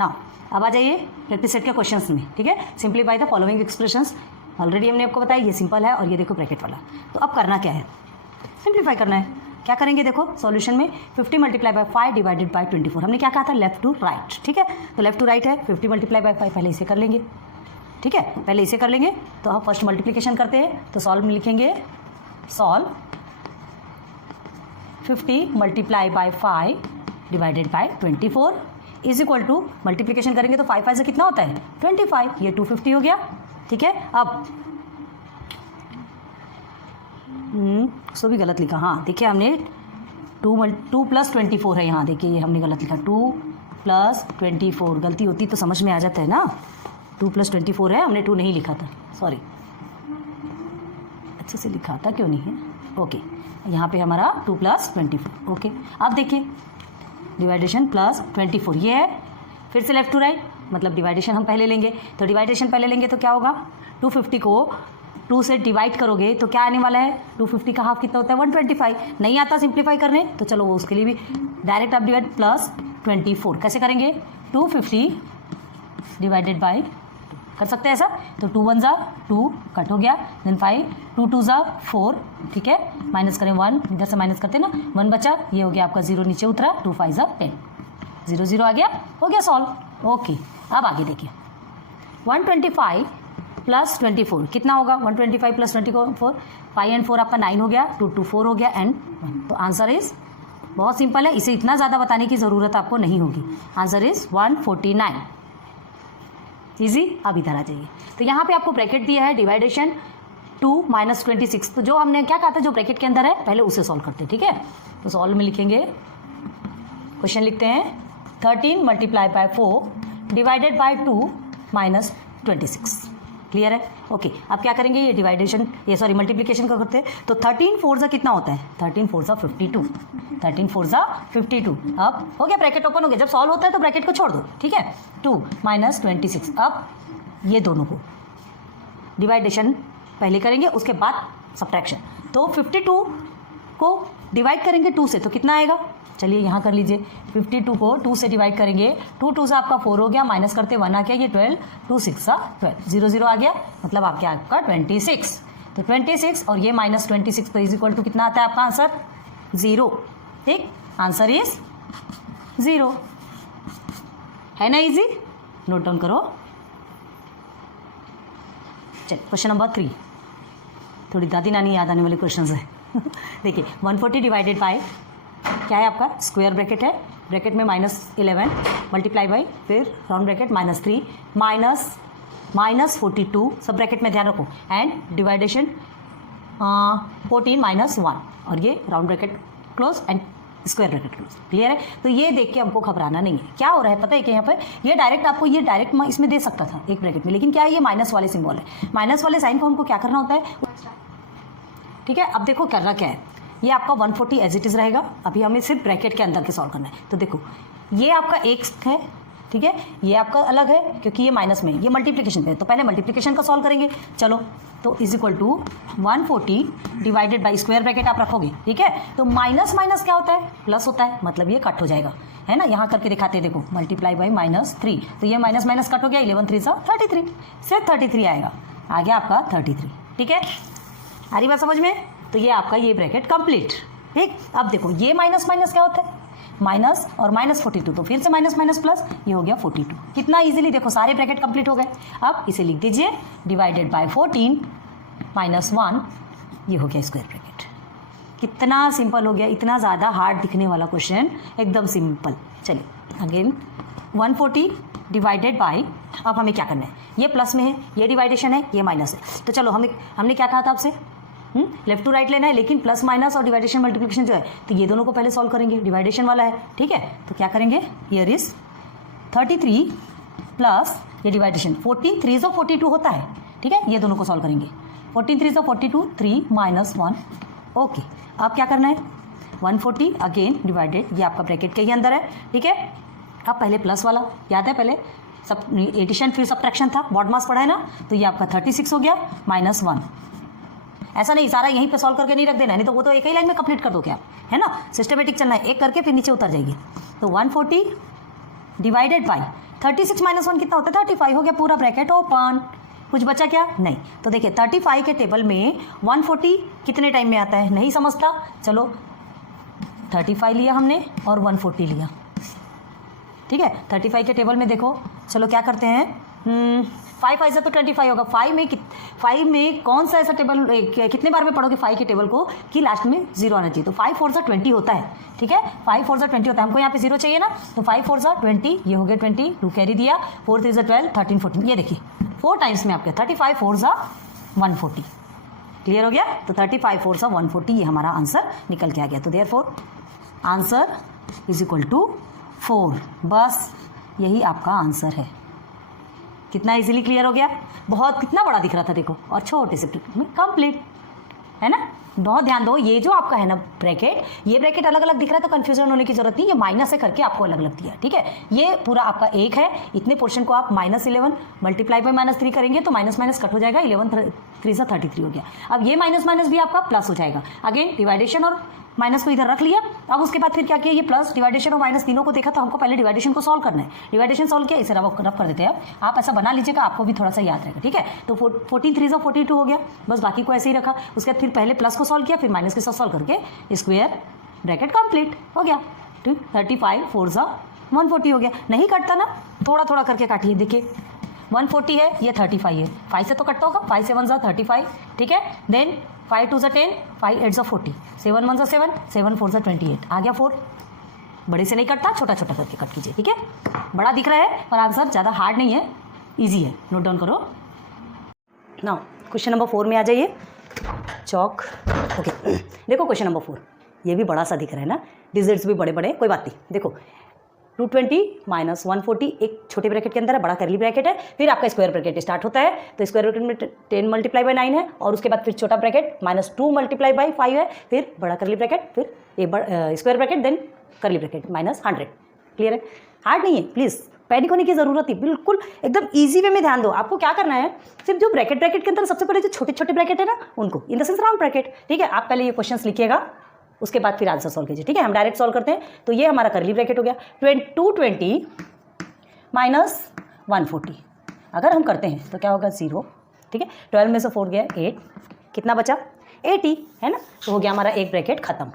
ना अब आ जाइए प्रैक्टिस सेट के क्वेश्चंस में, ठीक है। Simplify the following expressions, already हमने आपको बताया ये सिंपल है और ये देखो ब्रैकेट वाला। तो अब करना क्या है, सिंप्लीफाई करना है। क्या करेंगे देखो सॉल्यूशन में 50 मल्टीप्लाई बाय 5 डिवाइडेड बाय 24, हमने क्या कहा था लेफ्ट टू राइट, ठीक है। तो लेफ्ट टू राइट है 50 मल्टीप्लाई बाय 5, पहले इसे कर लेंगे, ठीक है, पहले इसे कर लेंगे। तो हम फर्स्ट मल्टीप्लिकेशन करते हैं, तो सॉल्व में लिखेंगे solve 50 multiply by 5 divided by 24 is equal to, multiplication करेंगे तो 5 से कितना होता है 25, ये 250 हो गया, ठीक है। अब उसको भी गलत लिखा, हाँ देखिए हमने 2 + 24 है यहाँ, देखिए ये हमने गलत लिखा 2 + 24, गलती होती तो समझ में आ जाता है ना। 2 + 24 है, हमने 2 नहीं लिखा था, सॉरी, अच्छे से लिखा था क्यों नहीं है, ओके। यहाँ पे हमारा 2 + 24, ओके। अब देखिए डिवाइडेशन प्लस 24 ये है, फिर से लेफ्ट टू राइट, मतलब डिवाइडेशन हम पहले लेंगे। तो डिवाइडेशन पहले लेंगे तो क्या होगा, 250 को 2 से डिवाइड करोगे तो क्या आने वाला है, 250 का हाफ कितना होता है 125, नहीं आता सिंप्लीफाई करने तो चलो वो उसके लिए भी डायरेक्ट आप डिवाइड प्लस 24 कैसे करेंगे, 250 डिवाइडेड बाई, कर सकते हैं ऐसा, तो 2 1 ज़ा 2 कट हो गया, देन 5 2 2 ज़ा 4, ठीक है, माइनस करें 1, इधर से माइनस करते ना 1 बचा, ये हो गया आपका 0 नीचे उतरा, 2 5 ज़ा 10, 0 0 आ गया, हो गया सॉल्व, ओके। अब आगे देखिए 125 + 24 कितना होगा, 125 + 24, 5 and 4 आपका 9 हो गया, 2 2 4 हो गया एंड 1, तो आंसर इज बहुत सिंपल है, इसे इतना ज़्यादा बताने की ज़रूरत आपको नहीं होगी, आंसर इज 149, इजी। अब इधर आ जाइए, तो यहाँ पे आपको ब्रैकेट दिया है डिवाइडेशन 2 - 26, तो जो हमने क्या कहा था जो ब्रैकेट के अंदर है पहले उसे सॉल्व करते हैं, ठीक है। तो सॉल्व में लिखेंगे, क्वेश्चन लिखते हैं 13 multiply by 4 divided by 2 - 26, clear है, ओके। अब क्या करेंगे, ये डिवाइडेशन ये सॉरी मल्टीप्लिकेशन का करते हैं, तो 13 4 ज़ा कितना होता है, 13 4 ज़ा 52, 13 4 ज़ा 52, अब हो गया ब्रैकेट ओपन हो गया, जब सॉल्व होता है तो ब्रैकेट को छोड़ दो, ठीक है। 2 - 26, अब ये दोनों को डिवाइडेशन पहले करेंगे उसके बाद सब्ट्रैक्शन, तो 52 को डिवाइड करेंगे 2 से तो कितना आएगा, चलिए यहाँ कर लीजिए, 52 को 2 से डिवाइड करेंगे, 2 2 से आपका 4 हो गया, माइनस करते 1 आ गया, ये 12, 2 6 सा 12, 0 0 आ गया, मतलब आपका 26, तो 26 और ये -26 तो इज इक्वल टू कितना आता है आपका आंसर 0, ठीक, आंसर इज 0, है ना इजी, नोट डाउन करो। चलिए क्वेश्चन नंबर 3, थोड़ी दादी नानी याद आने वाले क्वेश्चन है देखिए 140 डिवाइडेड बाय क्या है आपका स्क्वायर ब्रैकेट है, ब्रैकेट में -11 मल्टीप्लाई बाई, फिर राउंड ब्रैकेट -3 -42 सब ब्रैकेट में ध्यान रखो, एंड डिवाइडेशन 14 - 1 और ये round bracket close and square bracket close, clear है। तो ये देख के हमको घबराना नहीं है, क्या हो रहा है पता है कि यहाँ पर ये डायरेक्ट आपको ये डायरेक्ट इसमें दे सकता था एक ब्रैकेट में, लेकिन क्या है ये माइनस वाले सिंबल है, माइनस वाले साइन को हमको क्या करना होता है, ठीक है। अब देखो करना क्या है, ये आपका 140 एज इट इज़ रहेगा, अभी हमें सिर्फ ब्रैकेट के अंदर के सॉल्व करना है, तो देखो ये आपका एक है, ठीक है, ये आपका अलग है क्योंकि ये माइनस में, ये मल्टीप्लिकेशन पे है, तो पहले मल्टीप्लिकेशन का सॉल्व करेंगे, चलो, तो is equal to 140 divided by square bracket आप रखोगे, ठीक है, तो माइनस माइनस क्या होता है प्लस होता है, मतलब ये कट हो जाएगा, है ना, यहाँ करके दिखाते हैं, देखो मल्टीप्लाई बाई -3, तो ये माइनस माइनस कट हो गया, 11 3 सा 33, सिर्फ 33 आएगा, आ गया आपका 33, ठीक है, आ रही बात समझ में, तो ये आपका ये ब्रैकेट कंप्लीट, ठीक। अब देखो ये माइनस माइनस क्या होता है, माइनस और -42, तो फिर से माइनस माइनस प्लस, ये हो गया 42, कितना इजीली देखो सारे ब्रैकेट कंप्लीट हो गए। अब इसे लिख दीजिए डिवाइडेड बाय 14 - 1, ये हो गया स्क्वायर ब्रैकेट, कितना सिंपल हो गया, इतना ज़्यादा हार्ड दिखने वाला क्वेश्चन एकदम सिंपल। चलिए अगेन 140 डिवाइडेड बाय, अब हमें क्या करना है, ये प्लस में है, ये डिवाइडेशन है, ये माइनस है, तो चलो हमने क्या कहा था आपसे, लेफ्ट टू राइट लेना है, लेकिन प्लस माइनस और डिवाइडेशन मल्टीप्लिकेशन जो है, तो ये दोनों को पहले सॉल्व करेंगे, डिवाइडेशन वाला है, ठीक है, तो क्या करेंगे, हियर इज 33 प्लस ये डिवाइडेशन 14 3 × 42 होता है, ठीक है, ये दोनों को सॉल्व करेंगे, 14 3 × 42 3 - 1, ओके। अब क्या करना है, 140 अगेन डिवाइडेड, ये आपका ब्रैकेट के ही अंदर है, ठीक है। अब पहले प्लस वाला याद है, पहले सब एडिशन फिर सब्ट्रैक्शन था, बॉड मास पढ़ा है ना, तो ये आपका 36 हो गया -1, ऐसा नहीं सारा यहीं पे सॉल्व करके नहीं रख देना, नहीं तो वो तो एक ही लाइन में कंप्लीट कर दोगे आप, है ना, सिस्टमेटिक चलना है, एक करके फिर नीचे उतर जाएगी, तो 140 डिवाइडेड बाई 36 माइनस 1 कितना होता है 35, हो गया पूरा ब्रैकेट ओपन। कुछ बचा क्या? नहीं। तो देखिए 35 के टेबल में 140 कितने टाइम में आता है, नहीं समझता, चलो 35 लिया हमने और 140 लिया, ठीक है। 35 के टेबल में देखो, चलो क्या करते हैं, 5 ऐसा तो 25 होगा। 5 में कौन सा ऐसा टेबल, कितने बार में पढ़ोगे 5 के टेबल को कि लास्ट में 0 आना चाहिए। तो 5 4 जा 20 होता है, ठीक है। 5 4 जा 20 होता है, हमको यहाँ पे 0 चाहिए ना, तो 5 4 जा 20, ये हो गया 20, 2 कैरी दिया, 4 3 जा 12, 13 14, ये देखिए 4 टाइम्स में आपके 35 4 जा 140, क्लियर हो गया। तो 35 4 जा 140 ये हमारा आंसर निकल के आ गया। तो therefore answer is equal to 4, बस यही आपका आंसर है। कितना इजीली क्लियर हो गया, बहुत कितना बड़ा दिख रहा था देखो, और छोटे से ब्रैकेट में कंप्लीट, है ना। बहुत ध्यान दो, ये जो आपका है ना ब्रैकेट, ये ब्रैकेट अलग अलग दिख रहा है तो कंफ्यूजन होने की जरूरत नहीं, ये माइनस से करके आपको अलग अलग दिया, ठीक है। ये पूरा आपका 1 है, इतने पोर्शन को आप -11 मल्टीप्लाई बाय -3 करेंगे तो माइनस माइनस कट हो जाएगा, 11 3 से 33 हो गया। अब ये माइनस माइनस भी आपका प्लस हो जाएगा। अगेन डिवाइडेशन और माइनस को इधर रख लिया। अब उसके बाद फिर क्या किया, ये प्लस डिवाइडेशन और माइनस तीनों को देखा तो हमको पहले डिवाइडेशन को सॉल्व करना है। डिवाइडेशन सॉल्व किया, इसे रफ कर देते हैं। आप ऐसा बना लीजिएगा, आपको भी थोड़ा सा याद रहेगा, ठीक है। तो 14 3 42 हो गया, बस बाकी को ऐसे ही रखा। उसके बाद फिर पहले प्लस को सॉल्व किया, फिर माइनस के साथ सॉल्व करके स्क्वायर ब्रैकेट कंप्लीट हो गया, ठीक। 35 4 जा 140 हो गया। नहीं कटता ना, थोड़ा थोड़ा करके काटिए, देखिए 140 है, ये 35 है, 5 से तो कटता होगा, 5 7 जा 35, ठीक है। देन 5 2 जा 10, 5 8 जा 40, 7 1 जा 7, 7 4 जा 28, आ गया 4। बड़े से नहीं कटता, छोटा छोटा करके कट कीजिए, ठीक है। बड़ा दिख रहा है पर आंसर ज़्यादा हार्ड नहीं है, इजी है, नोट डाउन करो। नाउ क्वेश्चन नंबर 4 में आ जाइए, चौक। ओके देखो क्वेश्चन नंबर 4, ये भी बड़ा सा दिख रहा है ना, डिजिट्स भी बड़े बड़े, कोई बात नहीं। देखो 220 माइनस 140 एक छोटे ब्रैकेट के अंदर है, बड़ा करली ब्रैकेट है, फिर आपका स्क्वायर ब्रैकेट स्टार्ट होता है। तो स्क्वायर ब्रैकेट में 10 मल्टीप्लाई बाय 9 है, और उसके बाद फिर छोटा ब्रैकेट -2 मल्टीप्लाई बाय 5 है, फिर बड़ा करली ब्रैकेट, फिर ये square bracket, then curly bracket -100। Clear है, हार्ड नहीं है, प्लीज़ पैनिक होने की जरूरत है, बिल्कुल एकदम ईजी वे में ध्यान दो। आपको क्या करना है, सिर्फ जो ब्रैकेट के अंदर सबसे पहले जो छोटे छोटे ब्रैकेट है ना उनको, in the sense round bracket, ठीक है। आप पहले ये क्वेश्चन लिखिएगा, उसके बाद फिर आंसर सॉल्व कीजिए, ठीक है। हम डायरेक्ट सॉल्व करते हैं। तो ये हमारा करली ब्रैकेट हो गया, 220 माइनस 140, अगर हम करते हैं तो क्या होगा 0, ठीक है। 12 में से 4 गया 8, कितना बचा 80, है ना। तो हो गया हमारा एक ब्रैकेट खत्म,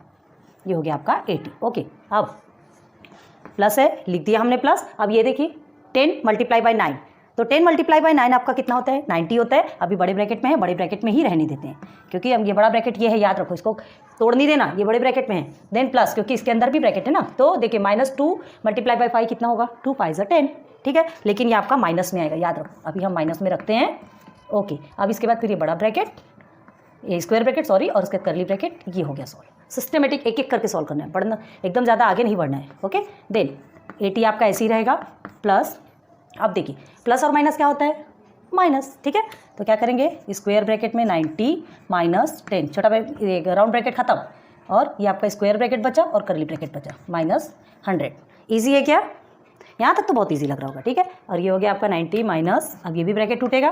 ये हो गया आपका 80। ओके, अब प्लस है, लिख दिया हमने प्लस। अब ये देखिए 10 मल्टीप्लाई बाय 9, तो 10 मल्टीप्लाई बाय 9 आपका कितना होता है 90 होता है। अभी बड़े ब्रैकेट में है, बड़े ब्रैकेट में ही रहने देते हैं, क्योंकि हम ये बड़ा ब्रैकेट ये है, याद रखो, इसको तोड़ नहीं देना, ये बड़े ब्रैकेट में है। देन प्लस, क्योंकि इसके अंदर भी ब्रैकेट है ना, तो देखिए -2 मल्टीप्लाई बाय 5 कितना होगा 2 5 10, ठीक है। लेकिन ये आपका माइनस में आएगा, याद रखो, अभी हम माइनस में रखते हैं। ओके, अब इसके बाद फिर ये बड़ा ब्रैकेट, ये स्क्वायर ब्रैकेट सॉरी, और उसके करली ब्रैकेट, ये हो गया सॉल्व। सिस्टमेटिक एक एक करके सॉल्व करना है, बढ़ना एकदम ज़्यादा आगे नहीं बढ़ना है। ओके, देन 80 आपका ऐसे ही रहेगा प्लस। अब देखिए प्लस और माइनस क्या होता है माइनस, ठीक है। तो क्या करेंगे, स्क्वायर ब्रैकेट में 90 माइनस 10, छोटा राउंड ब्रैकेट खत्म, और ये आपका स्क्वायर ब्रैकेट बचा और करली ब्रैकेट बचा -100। ईजी है क्या, यहाँ तक तो बहुत ईजी लग रहा होगा, ठीक है। और ये हो गया आपका 90 माइनस, अब ये भी ब्रैकेट टूटेगा,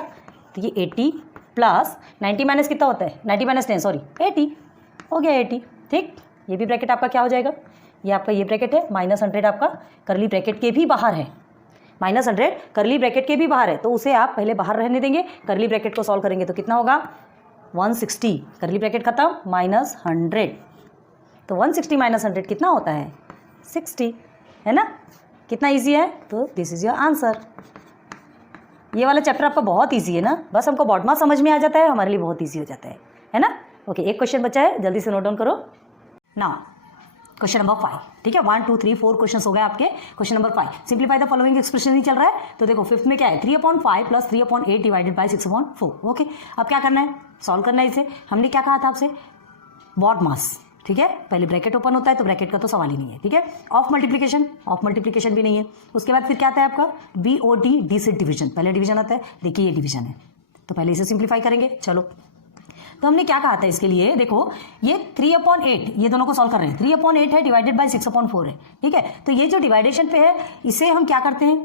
तो ये 80 प्लस 90 माइनस कितना होता है 90 माइनस 10 सॉरी 80, हो गया 80, ठीक। ये भी ब्रैकेट आपका क्या हो जाएगा, ये आपका ये ब्रैकेट है -100 आपका करली ब्रैकेट के भी बाहर है, -100 करली ब्रैकेट के भी बाहर है, तो उसे आप पहले बाहर रहने देंगे। करली ब्रैकेट को सॉल्व करेंगे तो कितना होगा 160, करली ब्रैकेट खत्म -100, तो 160 माइनस 100 कितना होता है 60, है ना। कितना इजी है, तो दिस इज योर आंसर। ये वाला चैप्टर आपका बहुत इजी है ना, बस हमको बॉटमा समझ में आ जाता है, हमारे लिए बहुत इजी हो जाता है ना। ओके, एक क्वेश्चन बचा है, जल्दी से नोट डाउन करो ना। क्वेश्चन नंबर 5, ठीक है। 1 2 3 4 क्वेश्चन हो गए आपके। Question number 5, simplify the following expression ही चल रहा है। तो देखो 5th में क्या है 3/5 प्लस 3/8 डिवाइडेड बाय 6/4। ओके, अब क्या करना है, सॉल्व करना है इसे। हमने क्या कहा था आपसे, बॉड मास, ठीक है। पहले ब्रैकेट ओपन होता है तो ब्रैकेट का तो सवाल ही नहीं है, ठीक है। ऑफ मल्टीप्लिकेशन भी नहीं है। उसके बाद फिर क्या आता है आपका BOD, डी से डिवीजन, पहले डिवीजन आता है, देखिए ये डिवीजन है, तो पहले इसे सिंप्लीफाई करेंगे। चलो, तो हमने क्या कहा था इसके लिए, देखो ये 3/8, ये दोनों को सॉल्व कर रहे हैं, 3/8 है डिवाइडेड बाय 6/4 है, ठीक है। तो ये जो डिवाइडेशन पे है इसे हम क्या करते हैं,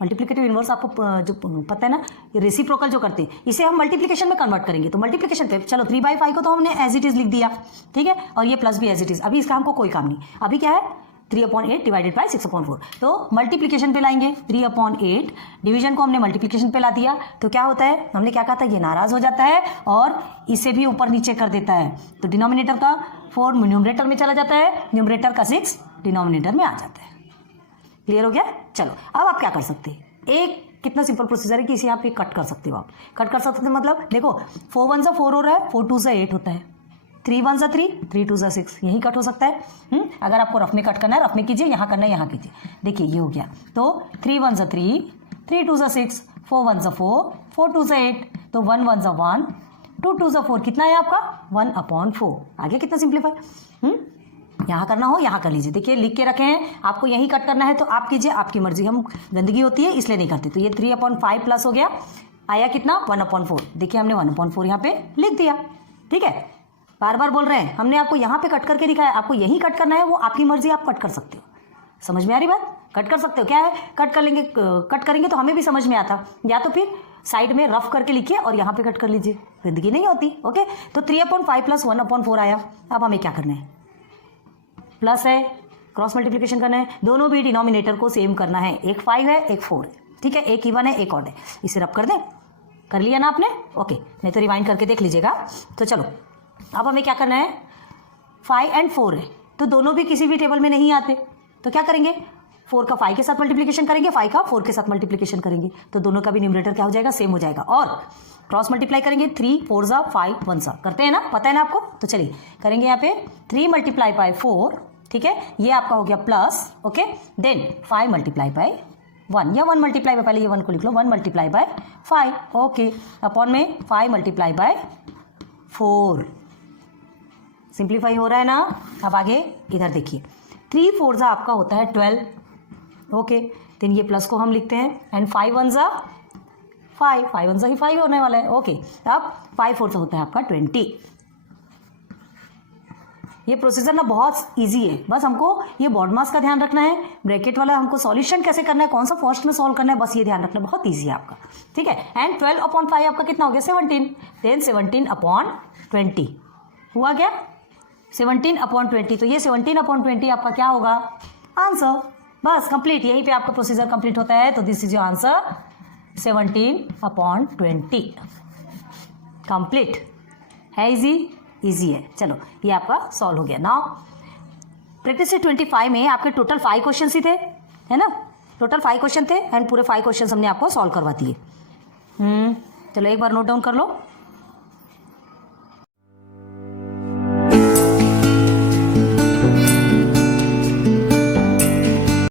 मल्टीप्लिकेटिव इनवर्स आपको जो पता है ना, रेसिप्रोकल जो करते हैं, इसे हम मल्टीप्लिकेशन में कन्वर्ट करेंगे। तो मल्टीप्लिकेशन पे चलो 3/5 को तो हमने एज इट इज लिख दिया, ठीक है, और ये प्लस भी एज इट इज, अभी इसका हमको कोई काम नहीं। अभी क्या है 3/8 डिवाइडेड बाय 6/4। तो मल्टीप्लिकेशन पे लाएंगे 3/8, डिवीजन को हमने मल्टीप्लिकेशन पे ला दिया तो क्या होता है, हमने क्या कहा था, ये नाराज हो जाता है और इसे भी ऊपर नीचे कर देता है। तो डिनोमिनेटर का 4 न्यूमरेटर में चला जाता है, न्यूमरेटर का 6 डिनोमिनेटर में आ जाता है। क्लियर हो गया? चलो अब आप क्या कर सकते हैं, एक कितना सिंपल प्रोसीजर है कि इसे आप कट कर सकते हो। आप कट कर सकते हो मतलब देखो 4 1 4 हो रहा है, 4 2 8 होता है, 3 1 3, 3 2 6, यही कट हो सकता है। अगर आपको रफ में कट करना है रफ में कीजिए, यहाँ करना है यहाँ कीजिए। देखिए ये हो गया, तो 3 1 3, 3 2 6, 4 1 4, 4 2 8, तो 1 1 1, 2 2 4, कितना है आपका 1/4। आगे कितना सिंप्लीफाई, यहाँ करना हो यहाँ कर लीजिए। देखिए लिख के रखे हैं, आपको यही कट करना है तो आप कीजिए, आपकी मर्जी। हम गंदगी होती है इसलिए नहीं करते। तो ये 3/5 प्लस हो गया, आया कितना 1/4। देखिए हमने 1/4 यहाँ पे लिख दिया। ठीक है, बार बार बोल रहे हैं, हमने आपको यहाँ पे कट करके दिखाया, आपको यही कट करना है, वो आपकी मर्जी, आप कट कर सकते हो। समझ में आ रही बात? कट कर सकते हो, क्या है कट कर लेंगे, कट करेंगे तो हमें भी समझ में आता, या तो फिर साइड में रफ करके लिखिए और यहाँ पे कट कर लीजिए, गंदगी नहीं होती। ओके, तो 3/5 प्लस 1/4 आया। अब हमें क्या करना है, प्लस है, क्रॉस मल्टीप्लिकेशन करना है, दोनों भी डिनोमिनेटर को सेम करना है। एक 5 है एक 4 है, ठीक है, एक इवन है एक ऑड है, इसे रब कर दें। कर लिया ना आपने? ओके, नहीं तो रिवाइंड करके देख लीजिएगा। तो चलो अब हमें क्या करना है, 5 और 4 है तो दोनों भी किसी भी टेबल में नहीं आते, तो क्या करेंगे, 4 का 5 के साथ मल्टीप्लिकेशन करेंगे, 5 का 4 के साथ मल्टीप्लिकेशन करेंगे, तो दोनों का भी न्यूमरेटर क्या हो जाएगा, सेम हो जाएगा। और क्रॉस मल्टीप्लाई करेंगे, 3 4 5 1 करते हैं ना, पता है ना आपको? तो चलिए करेंगे यहाँ पे 3 मल्टीप्लाई बाय 4, ठीक है, ये आपका हो गया plus, okay, then 5 multiply by 1, या 1 मल्टीप्लाई बाय, पहले ये 1 को लिख लो, 1 मल्टीप्लाई बाय 5, ओके, अपॉन में 5 मल्टीप्लाई बाय 4। सिंप्लीफाई हो रहा है ना? अब आगे इधर देखिए, 3 4 आपका होता है 12, ओके, देन ये प्लस को हम लिखते हैं, एंड 5 1 5, 5 1 ही 5 होने वाला है, ओके। अब 5 4 होता है आपका 20। ये प्रोसीजर ना बहुत इजी है, बस हमको ये बॉड मास का ध्यान रखना है, ब्रैकेट वाला हमको सॉल्यूशन कैसे करना है, कौन सा फर्स्ट में सॉल्व करना है, बस ये ध्यान रखना, बहुत इजी है आपका। ठीक है, एंड 12/5 आपका कितना हो गया, 17, देन 17/20 हुआ क्या, 17/20, तो ये 17/20 आपका क्या होगा, आंसर। बस कंप्लीट, यहीं पे आपका प्रोसीजर कंप्लीट होता है। तो this is your answer, 17/20। Complete है, इजी है। चलो ये आपका सॉल्व हो गया। नाउ प्रैक्टिस से 25 में आपके टोटल 5 क्वेश्चन ही थे, है ना, टोटल 5 क्वेश्चन थे, एंड पूरे 5 क्वेश्चन हमने आपको सॉल्व करवा दिए। चलो एक बार नोट डाउन कर लो।